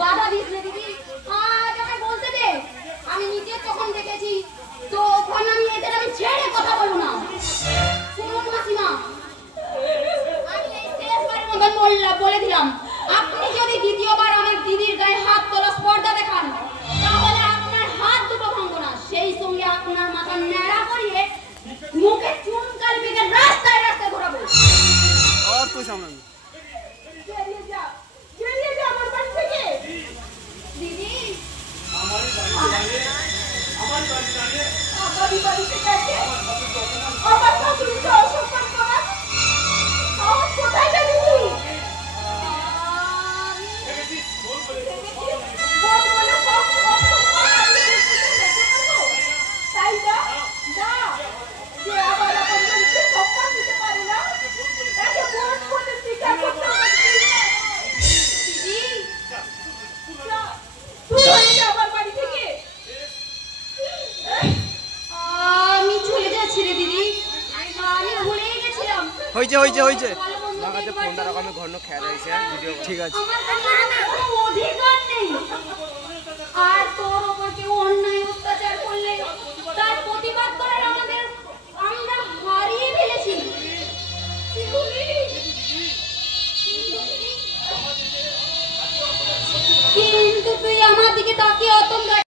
বাধা দিস না দিদি, আজ আমায় বলতে দে। আমি নিজে তখন দেখেছি, তো ওখান আমি এদের আমি ছেড়ে কথা বলবো না। শুনুন মাসিমা, আমি এই শেষবারের মতন বলে দিলাম, আপনি যদি দ্বিতীয়বার আমার দিদির গায়ে হাত তোলা স্পর্ধা দেখান, তাহলে আপনার হাত দুটো ভাঙবো না, সেই সঙ্গে আপনার মাথা ন্যাড়া করিয়ে মুখে চুনকাল বেঁধে রাস্তায় রাস্তায় ঘোরাবো। আর তুই সামনে বেরিয়ে যা আমার বাড়ি থেকে। দিদি আমার বাড়িতে গেছে, আমার শাশুড়িকে অসম্মান করা, আমার কোথায় গেলি তুই? তাই না? না, যে আবার আমার বাড়িতে সম্মান দিতে পারে না, তাকে ভোট করে স্বীকার করতে হবে। দিদি তুই আমার বাড়ি থেকে। আমি চলে যাচ্ছি রে দিদি, আমি ভুলেই গেছিলাম। হয়েছে হয়েছে হয়েছে লাগাতে ফোনটা রাখানো ঘন খেয়াল হয়েছে ভিডিও। ঠিক আছে, আমার কোনো অধিকার নেই, আর তোর ওপর কেউ অন্যায়